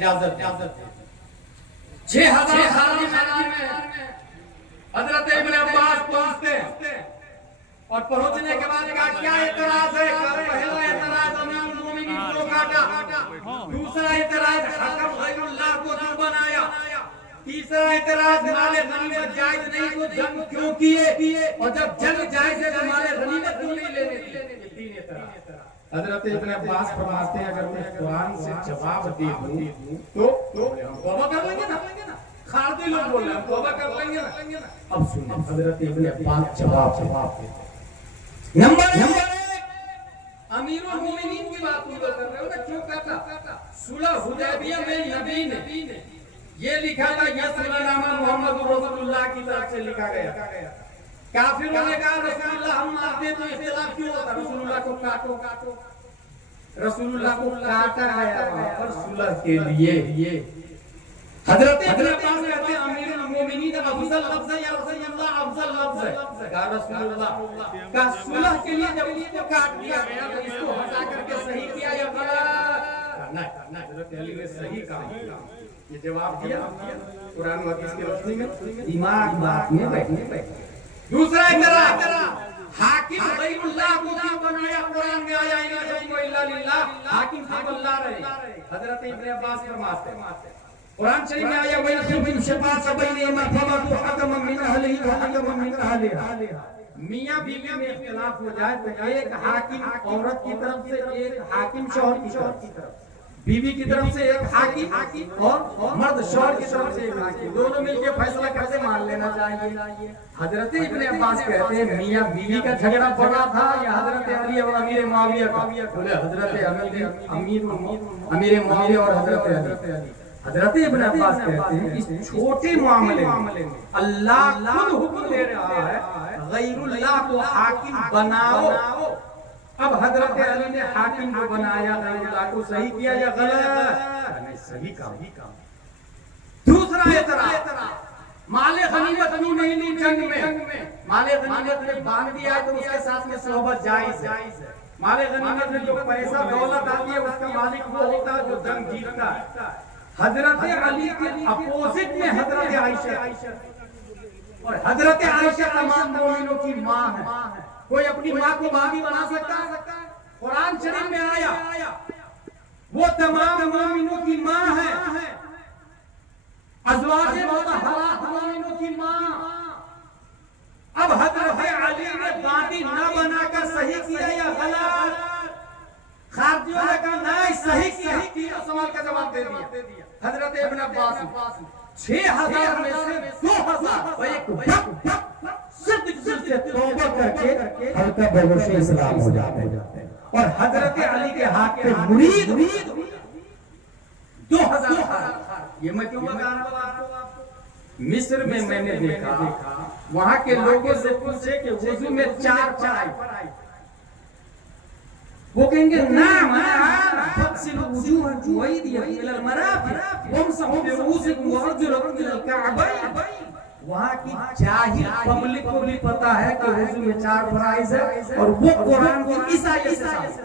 इजाजत 6000 साल की में हजरत इब्न अब्बास पहुंचते और पहुंचने के बाद कहा क्या एतराज है? पहला एतराज अमीरुल मोमिनीन को काटा, दूसरा एतराज हकम गैरुल्लाह को क्यों बनाया, तीसरा एतराज माले गनीमत जायज नहीं तो जंग क्यों किए, और जब जंग जायज है तो माले गनीमत क्यों नहीं लेने दिए। तीन एतराज। हजरत इब्न अब्बास फरमाते हैं अगर मैं कुरान से जवाब दे दूं तो तौबा कर लेंगे ना, खारजी लोग बोल रहे हैं तौबा कर लेंगे ना। अब सुनिए हजरत इब्न अब्बास जवाब देते हैं। नंबर 1 अमीरुल मोमिनीन की बात तुम कर रहे हो ना, क्यों कहता सुलह हुदैबिया में नबी ने ये लिखा था यस्लनामा मोहम्मद रसूलुल्लाह की तरफ से लिखा गया। काफिरों ने कहा रसूलुल्लाह हम मानते तो इख्तिलाफ क्यों होता, रसूलुल्लाह को काटो। रसूलुल्लाह को काटा गया वहां पर सुलह के लिए। हजरत इब्न अब्बास कहते हैं अमीरुल मोमिनीन अफजल लफ्ज़ है या रसूलुल्लाह अफजल लफ्ज़ है। कहा रसूलुल्लाह का सुलह के लिए जब इसको काट दिया गया तो इसको हटा करके सही किया या गलत? नहीं, हजरत अली ने सही कहा। ये जवाब दिया कुरान और हदीस के रोशनी में, दिमाग बात में बैठने। दूसरा इतराज हाकिम गैरुल्लाह को क्यों बनाया? कुरान में आया इन्ना हुक्म इल्ला लिल्लाह, हाकिम सिर्फ अल्लाह रहे। हजरत इब्न अब्बास फरमाते कुरान शरीफ में आया वही खिफिन शफाअत बैनहुमा फबतु हकम मिन अहलिही व हकम मिन अहलिहा। मियां बीवी में इख्तिलाफ हो जाए तो एक हाकिम औरत की तरफ से, एक हाकिम शौहर की तरफ से, बीवी की तरफ से एक हाकिम और मर्द शौहर की तरफ से एक हाकिम, दोनों मिलकर फैसला कैसे मान लेना चाहिए। हजरत इब्न अब्बास कहते हैं मियां बीवी का झगड़ा पड़ा था या हजरत अली और अमीर मुआविया का? बोले हजरत अमीर मुआविया और हजरत अली। हजरत इब्न अब्बास कहते हैं इस छोटे मामले में अल्लाह खुद हुक्म दे रहा है गैरुल्लाह को हाकिम बनाओ। अब हजरत अली ने हाकिम को बनाया, गैरुल्लाह को सही किया या गलत? नहीं, सही काम। दूसरा एतराज माले गनीमत क्यों नहीं ली जंग में? माले गनीमत ने बांध दिया है तो उसके साथ में सोहबत जायज है। माले गनीमत में जो पैसा दौलत आती है उसका मालिक वो होता है जो जंग जीतता है। हजरत अली के अपोजिट में हजरत आयशा, और हजरत आयशा तमाम मोमिनों की मां है। कोई अपनी मां को बागी बना सकता है? कुरान शरीफ में आया वो तमाम मोमिनों की मां है, अज़वाजे मुतहहरात मोमिनों की मां। अब हजरत अली ने बागी ना बनाकर सही किया या गलत? खारजियों ने कहा नहीं, सही किया। सवाल का जवाब दे दिया हजरत इब्न अब्बास। 6000 में से 2000 से तौबा करके हल्का बगोशे इस्लाम हो जाते हैं। और हजरत अली के हाथ पे मुरीद 2000। ये मैं क्यों बता रहा हूं आपको? मिस्र में मैंने देखा वहां के लोगों से पूछे कि वुजू में 4 पढ़ाई, वो कहेंगे ना फक्सिलु वुजूहकुम व अयदियकुम इलल मराफिक वमसहू बिरुउसिकुम व अर्जुलकुम इलल कअबैन। वहां की जाहिल पब्लिक को भी पता है कि वुजू में 4 फराइज है और वो कुरान की इस आयत से साबित है।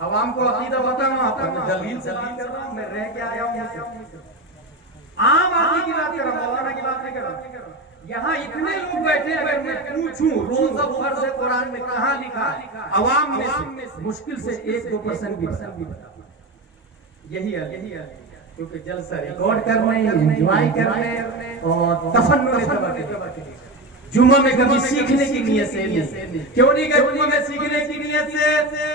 अवाम को अकीदा बताऊं, आपको दलील से बात कर रहा हूं, मैं रह के आया हूं। आम आदमी की बात कर रहा हूं, मौलाना की बात नहीं कर रहा हूं। यहाँ इतने लोग बैठे अगर मैं पूछूं रोज़ा फर्ज है कुरान में कहाँ लिखा है, अवाम में से मुश्किल से 1-2% भी बता। यही है क्योंकि जलसा रिकॉर्ड करने, एंजॉय करने और तफन्नुन जुम्मा में कभी सीखने की नियत से नहीं। क्यों नहीं गए जुम्मा में सीखने की नियत से?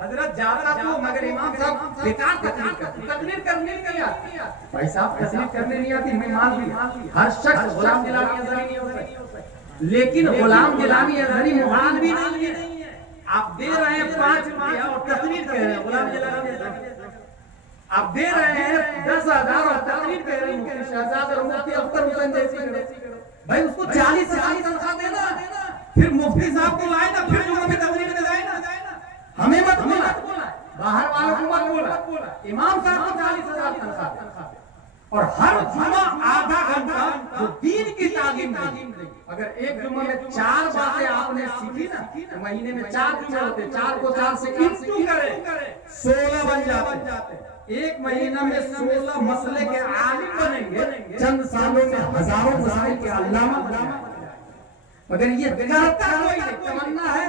हजरत जाता तो मगर इमाम साहब बेकार तकरीर करने के लिए आती है। भाई साहब तकरीर करने नहीं आती, मैं मान ली। हर शख्स गुलाम गिलानी अज़हरी नहीं हो सकता, लेकिन गुलाम गिलानी अज़हरी मुहाल भी नहीं है। आप दे रहे हैं 5 रुपया और तकरीर कह रहे हैं गुलाम गिलानी अज़हरी। आप दे रहे हैं 10,000 और तकरीर कह रहे हैं मुफ्ती शहजाद और मुफ्ती अख्तर हुसैन जैसी। भाई उसको 40 तनख्वाह देना, फिर मुफ्ती साहब को लाए ना, फिर जुम्मे में तकरीर में जाए ना। हमें मत बोला, बाहर वालों को मत बोला। इमाम साहब को 40,000 तनख्वाह। और हर जुमा आधा घंटा जो दीन की तालीम देगी। अगर एक जुमा में 4 बातें आपने सीखी ना, तो महीने में 4 जुमे होते, 4 को 4 से इंटू करें 16 बन जाते। एक महीना में 16 मसले के आलिम बनेंगे, चंद सालों में हजारों मसाइल के अल्लामा बनेंगे। मगर ये करता कोई नहीं, तमन्ना है,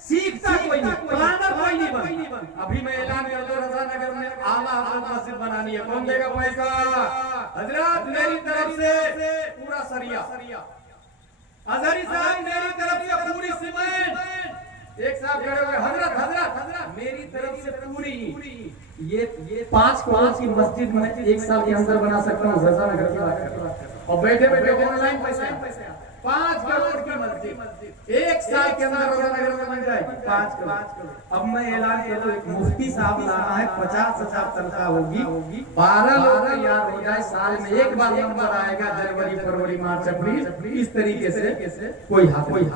सीखता कोई नहीं, प्लानर कोई नहीं बन। अभी मैं ऐलान कर दूं, रज़ानगर में आला हज़रत मस्जिद बनानी है, कौन देगा पैसा? हजरत मेरी तरफ से पूरा सरिया, अजहरी साहब मेरी तरफ से पूरी सीमेंट। एक साहब खड़े हुए, हजरत मेरी तरफ से पूरी ये 5 करोड़ की मस्जिद में 1 साल के अंदर बना सकता हूँ। रज़ानगर की बात कर रहा हूँ, और बैठे बैठे ऑनलाइन पैसे 5 करोड़ की मस्जिद 1 साल के अंदर रज़ानगर में बन जाएगी। 5 करोड़। अब मैं ऐलान कर दूं, एक मुफ्ती साहब लाना है, 50,000 तनख्वाह होगी, 12 लोग तैयार हो जाए, साल में एक बार नंबर आएगा, जनवरी फरवरी मार्च अप्रैल, इस तरीके से कोई हाथ नहीं,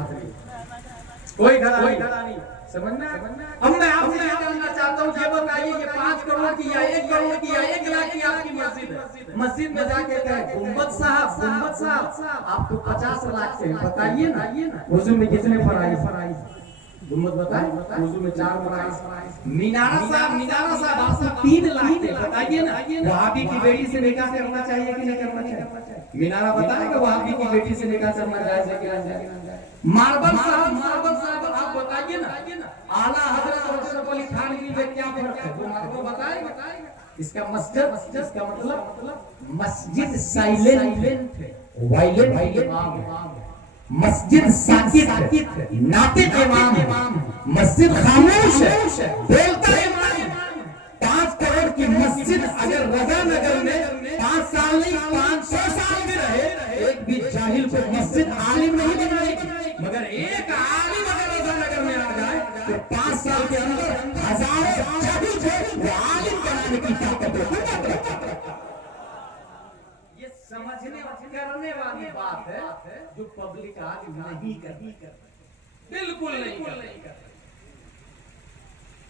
कोई घड़ा नहीं। समझ में? अब मैं आपसे ये जानना चाहता हूँ, ये बताइए, ये 5 करोड़ की या 1 करोड़ की या 1 लाख की आपकी मस्जिद है, मस्जिद में जाके कहे गुंबद साहब आपको 50 लाख से बताइए ना, वजू में कितने फराइज? गुंबद बताइए, वजू में 4 फराइज। मीनारा साहब आपको 3 लाख से बताइए ना, वहाबी की बेटी से निकाह करना चाहिए कि नहीं करना चाहिए? मीनारा बताएगा वहाबी की बेटी से निकाह करना जायज है कि नहीं जायज? मार्बल साहब आप बताइए ना, आला हज़रत और अशरफ अली थानवी में क्या फर्क है? वो मार्बल बताएगा। इसका मतलब मस्जिद साइलेंट है, वायलेंट इमाम है, मस्जिद साकित है, नातिक इमाम, मस्जिद खामोश है, बोलता इमाम। 5 करोड़ की मस्जिद अगर रज़ानगर में 5 साल नहीं 500 साल भी रहे, एक भी जाहिल को मस्जिद आलिम नहीं बनाएगी। मगर एक आलिम अगर रज़ानगर में आ जाए तो 5 साल के अंदर हजारों जाहिल को वो आलिम बनाने की ताकत रखता है। ये समझने और करने वाली बात है, जो पब्लिक आज नहीं करती, बिल्कुल नहीं करती।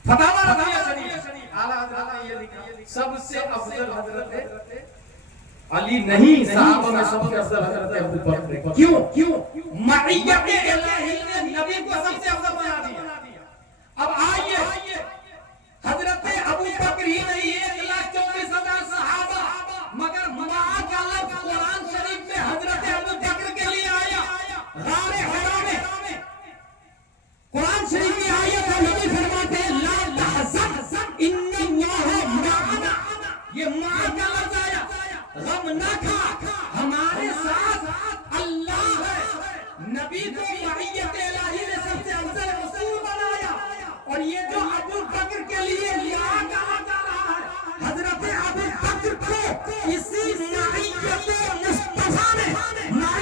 फतावा रज़िया शरीफ आला हज़रत ने ये लिखा, सबसे अफजल हज़रत अली नहीं, साहबा में सबसे अफजल हज़रत अबू बकर। क्यों? मइयत इलाही ने नबी को सबसे अफजल बना दिया। अब आइए, हज़रत अबू बकर ही नहीं, 1,24,000 सहाबा, मगर मुबारक अल्लाह कुरान शरीफ में हज़रत अबू बकर के लिए आया। गारे हिरा में कुरान शरीफ की आयत है, नबी फरमाते हैं ला तहज़न इन्नल्लाह मअना। ये मां का लफ्ज़ आया, गम ना खा, हमारे साथ अल्लाह है। नबी को मइयत इलाही ने सबसे अफजल रसूल बनाया, और ये जो अबू बकर के लिए कहा जा रहा है, हजरत अबू बकर को इसी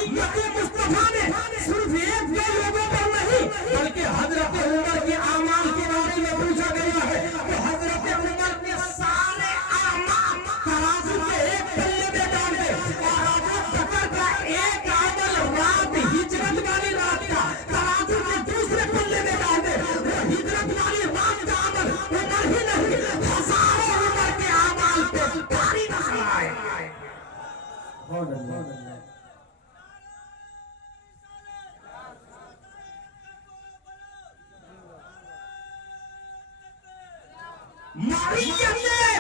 मइयत मुस्तफा ने सिर्फ 1-2 लोगों पर नहीं, बल्कि हजरत उमर के आमाल के बारे में पूछा गया है, तो हजरत उमर के सारे आमाल तराजू के एक पल्ले में डाल दे, और अबू बकर का एक अमल रात हिजरत वाली रात का तराजू के दूसरे पल्ले में डाल दे, वो हिजरत वाली रात का अमल उमर ही नहीं, हजारों उमर के आमाल पे भारी मसला है। बहुत धन्यवाद।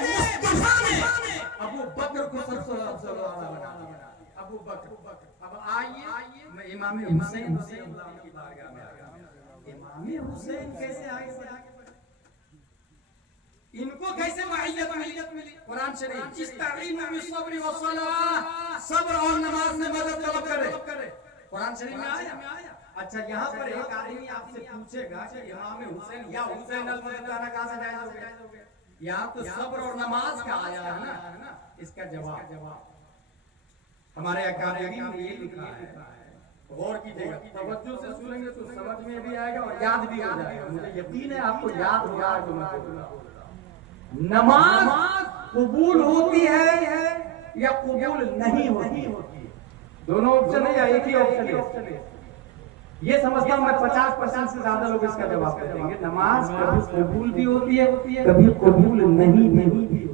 मुस्तफा ने अबू बकर को सबसे अफजल बना दिया। अबू बकर। अब आइए, मैं इमाम हुसैन की बारगाह में आ गया। इमाम हुसैन कैसे आए? इनको कैसे मइयत मिली? कुरान शरीफ इस्ताईनु बिस्सब्रि वस्सलाह, सब्र और नमाज में मदद तलब करे, कुरान शरीफ में आया। अच्छा, यहाँ पर एक आदमी आपसे पूछेगा कि इमाम हुसैन या हुसैन अल-मुज़्ज़फ़र कहाँ से जायज़ हो गया? यहाँ तो सब्र और नमाज का आया है ना, इसका जवाब हमारे अकादमी में ये लिखा है, गौर कीजिएगा, तवज्जो से सुनेंगे तो समझ में भी आएगा और याद भी हो जाएगा। मुझे यकीन है आपको याद होगा। नमाज कबूल होती है या कबूल नहीं होती? दोनों ऑप्शन है या एक ही ऑप्शन है? ये समझता हूँ मैं 50% से ज्यादा लोग इसका जवाब देंगे। नमाज कभी कबूल भी होती है, कभी कबूल नहीं भी होती है।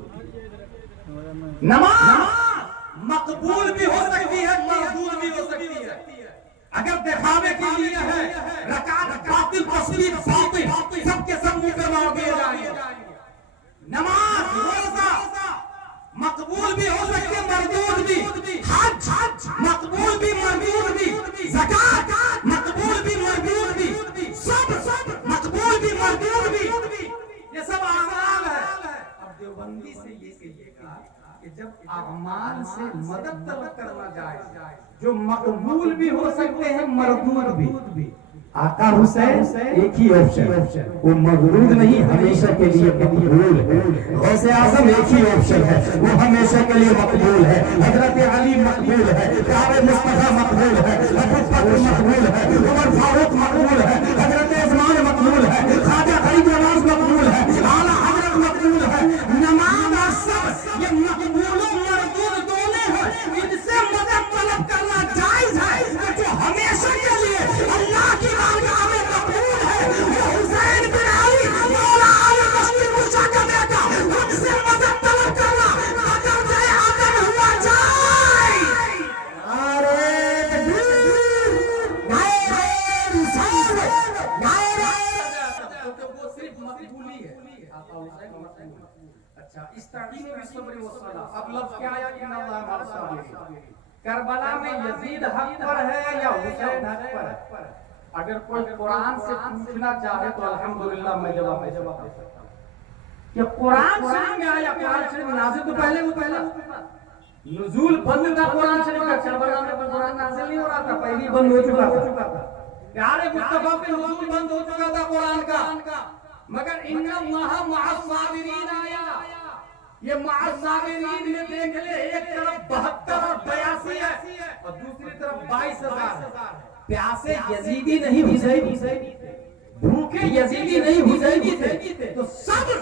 नमाज मकबूल भी हो सकती है, मरदूद भी हो सकती है। अगर दिखावे के लिए है रकात बातिल, तस्वीर बातिल, सबके सब मुंह पे मार दिए जाएंगे। नमाज रोजा मकबूल भी हो सकती है, मरदूद भी। हज मकबूल भी मरदूद भी। ज़कात मकबूल भी मरदूद भी। सब मकबूल भी मरदूद भी। ये सब आमाल है। अब देवबंदी से ये कहिएगा कि जब आमाल से मदद तलब करना जाए, जो मकबूल भी हो सकते हैं, मरदूद भी। आका हुसैन एक ही ऑप्शन, वो मगरूद नहीं, हमेशा के लिए मकबूल है। गौसे आज़म एक ही ऑप्शन है, वो हमेशा के लिए मकबूल है। हजरत अली मकबूल है, प्यारे मुस्तफा मकबूल है, अबू बकर मकबूल है, उमर फारूक मकबूल है, हजरत उस्मान मकबूल है, ख्वाजा गरीब नवाज मकबूल है, आला हजरत मकबूल है। नमाज और सब ये मकबूल मरदूद दोनों हैं। इनसे मदद तलब करना जायज है। जो हमेशा के लिए अल्लाह की बारगाह में मकबूल है, वो हुसैन बिन अली मौला अली मस्जिद मूसा का बेटा, उनसे मदद तलब करना अगर जाए अगर हुआ जाए। अरे तो वो सिर्फ मकबूली है। आका हुसैन मकबूल। अच्छा, इस तारीख में सब्र व सला। अब लफ्ज क्या आया कि अल्लाह हमारा साबिर। करबला में यजीद हक पर है या हुसैन हक पर है? अगर कोई कुरान से पूछना चाहे तो अल्हम्दुलिल्लाह मैं जवाब दे सकता हूं कि कुरान शरीफ में आया, कुरान शरीफ नाज़िल तो पहले नुज़ूल बंद था कुरान शरीफ का। करबला में कुरान नाज़िल नहीं हो रहा था, पहले ही बंद हो चुका था। प्यारे मुस्तफा पे नुज़ूल बंद हो चुका था कुरान का, मगर इन्नल्लाह मअस साबिरीन आया। ये मअस साबिरीन में देख ले, एक तरफ 72 और 82 है और दूसरी तरफ 22,000 है। प्यासे यजीदी नहीं हुसैनी, भूखे यजीदी नहीं हुसैनी थे, तो सब्र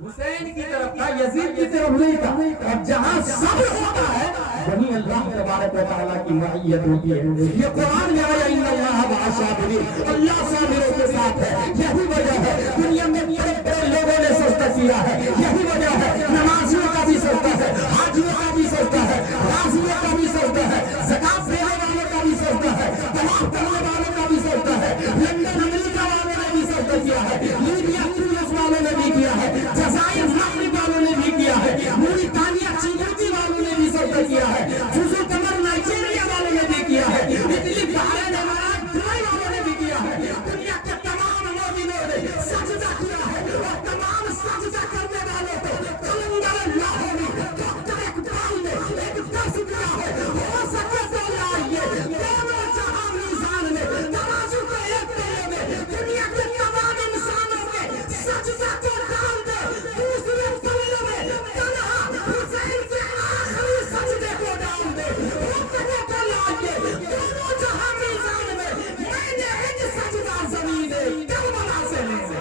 हुसैन की तरफ था, यजीद की तरफ नहीं था। और जहां सब्र होता है वहीं अल्लाह तबारक व तआला की मईयत होती है। ये कुरान में आया इन्नल्लाह मअस साबिरीन, अल्लाह साबिरों के साथ है। यही वजह है दुनिया में बड़े लोगों ने सजदा किया है। यही वजह है नमाजियों का भी सजदा है, हाजियों का भी सजदा है, राज़ियों का भी सजदा है, ज़कात देने वालों का भी सजदा है, तवाफ करने वालों का भी सजदा है, लंदन अमेरिका वालों ने भी सजदा किया है, लीबिया तुनिस वालों ने भी किया है, जज़ायर मगरिब वालों ने भी किया है, मौरितानिया चिबूती वालों ने भी सजदा किया है, जुज़ुल कमर नाइजीरिया वालों ने भी किया है, इटली बहरीन इमारात दुबई वालों ने भी किया है। दुनिया के तमाम मोमिनों ने सजदा किया है और तमाम सजदा करने वालों को कलंदर लाहौरी डॉक्टर इकबाल ने एक दर्स दिया है। हो सके तो लाइए दोनों जहां मीज़ान में, तराजू को एक तले में, दुनिया के तमाम इंसानों के सजदा को डाल दे, दूसरे पल्ले में तन्हा हुसैन के आखिरी सजदे को डाल दे। हो सके तो लाइए दोनों जहां मीज़ान में, मैंने एक सजदा ज़मीने करबला से ले ले।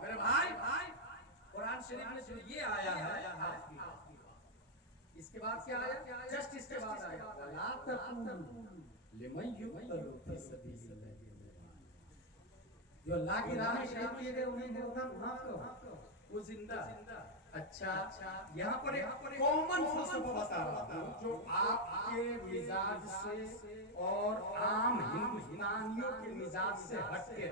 मेरे भाई, कुरान शरीफ में जो ये आया है, इसके बाद क्या आया? जस्ट इसके बाद आया ला तक़ूलू लिमन युक़तलू फी सबीलिल्लाह, जो अल्लाह की राह में शहीद किए गए उन्हें ना कहो वो जिंदा। अच्छा, यहाँ पर एक कॉमन फलसफा बता रहा हूँ जो आपके मिजाज से और आम हिंदुस्तानियों के मिजाज से हटके।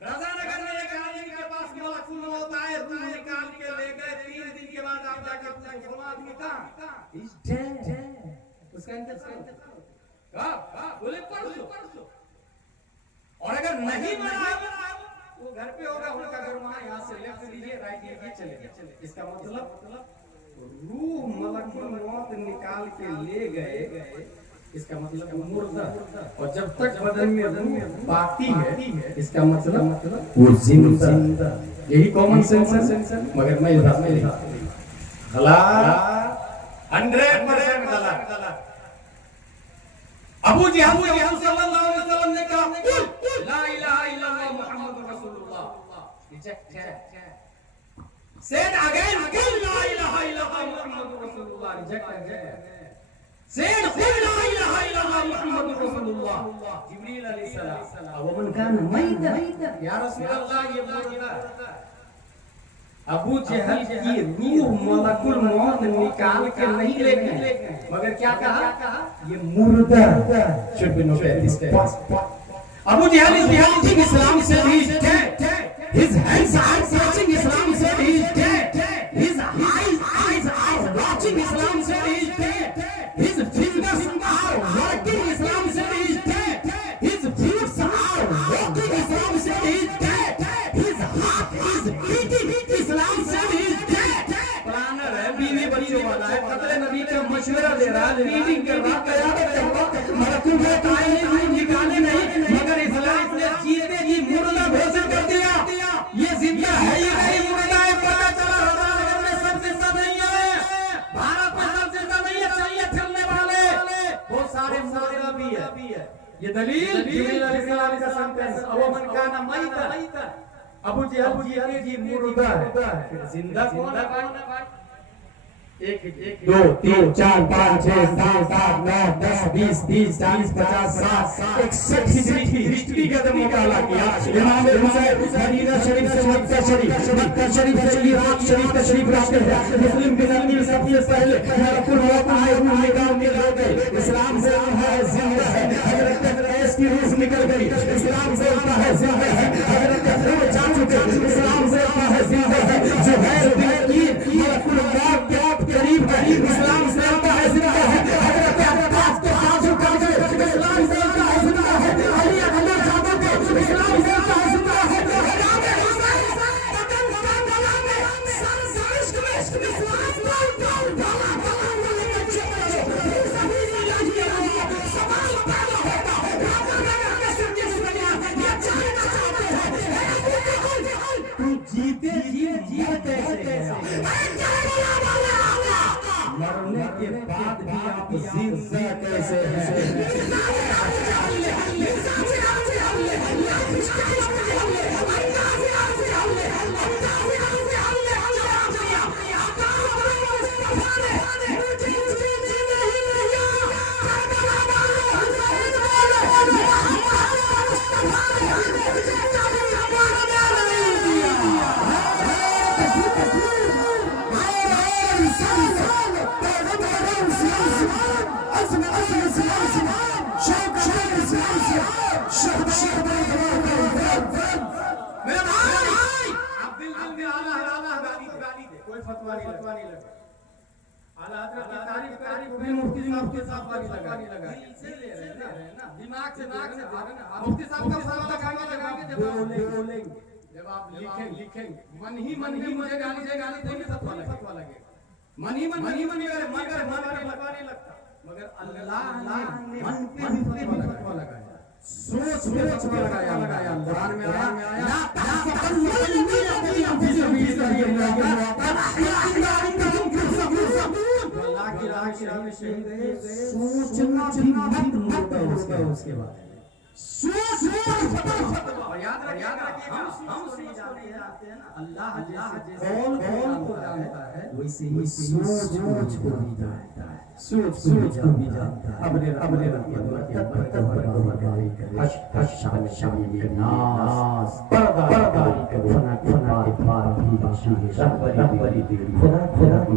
राजानगर में एक आदमी के पास मलकुल मौत आए, रूह निकाल के ले गए। 3 दिन के बाद आप जाकर पूछे फलाना आदमी कहाँ? Is dead. उसका इंतजार कब? बोले परसों। और अगर नहीं मरा वो घर पे होगा, उनका घर वहां, यहाँ से लेफ्ट लीजिए, राइट लीजिए, चले। इसका मतलब रूह मलकुल मौत निकाल के ले गए, इसका मतलब मुर्दा। और जब तक बदन में रूह बाकी है, इसका मतलब वो जिंदा। यही कॉमन सेंस है, मगर मैं इधर में गलत, 100% गलत। अबू जहल सल्लल्लाहु अलैहि वसल्लम ने कहा ला इलाहा इल्लल्लाह मुहम्मदुर रसूलुल्लाह, रिजेक्ट है। सेड अगेन ला इलाहा इल्लल्लाह मुहम्मदुर रसूलुल्लाह, रिजेक्ट है। सेड ला इलाहा इल्लल्लाह मुहम्मदुर रसूलुल्लाह, जिब्रील अलैहिस्सलाम वमन कान मईता या रसूल अल्लाह ये मुर्दा अबू जहल की रूह मलकुल मौत निकाल के नहीं ले गए मगर क्या कहा ये मुर्दा should be noted this day Abu Jahl is watching Islam said he is dead his hands are touching Islam said he is dead his eyes are watching Islam said he is dead his fingers are working Islam said he is dead his feet are walking Islam said he is dead his heart is beating Islam said he is dead planner है बीवी बच्चों वाला है कत्ले नबी का मशवरा दे रहा है मीटिंग कर रहा है कयामत मलकुल मौत आएंगे निकाले नहीं मगर इस्लाम ने जीते जी मुर्दा घोषित कर दिया ये जिंदा है ये नहीं मुर्दा है पता चला रमजान में सबसे ज्यादा नहीं है भारत में सबसे ज्यादा नहीं है चाहिए फिरने वाले बहुत सारे मुर्दा भी है ये दलील जिब्रील अलैहिस्सलाम का सेंटेंस अवमन काना मईता अबू जहल जी मुर्दा फिर जिंदा कौन है भाई 1 2 3 4 5 6 7 8 9 10 20 30 40 50 60 61 हिस्ट्री का जब मुकाबला किया इमाम हुसैन मदीना शरीफ से मक्का शरीफ से इराक शरीफ तशरीफ लाते हैं मुस्लिम के नबी सबसे पहले मलकुल मौत आए रूह निकाल के ले गए इस्लाम से है जिंदा है हजरत कैस की रूह निकल गई इस्लाम से है जिंदा है हजरत फरूक जा चुके इस्लाम से है जिंदा है जुहैर बिन अकील मलकुल मौत के करीब है इस्लाम से है जिंदा है हजरत अब्बास के बाजू काटे इस्लाम से है जिंदा है अली अकबर जाते थे इस्लाम से है जिंदा है इमाम हुसैन बदन गला में सर इश्क में इस्लाम डाल सवाल पैदा होता है राजा नगर के सिर के दुनिया ये जानना चाहते हैं तू जीते कैसे मरने के बाद भी आप जिंदा कैसे दिमाग से मुफ्ती साहब का फतवा लगाएंगे जब आप लिखेंगे मन ही मुझे गाली देंगे फतवा लगेगा मन करे फतवा नहीं लगता मगर अल्लाह ने मन पे भी फतवा लगाया सोच में फतवा लगाया कुरान में आया ला सोचना मत उसके बाद सोच और याद रखिए हम जानते हैं ना अल्लाह कौन को जानता है वैसे ही सोच को भी जानता है सोच को भी जानता है अपने शामिल नास पर्दा फना के बाद भी बाशी रहबरी खुदा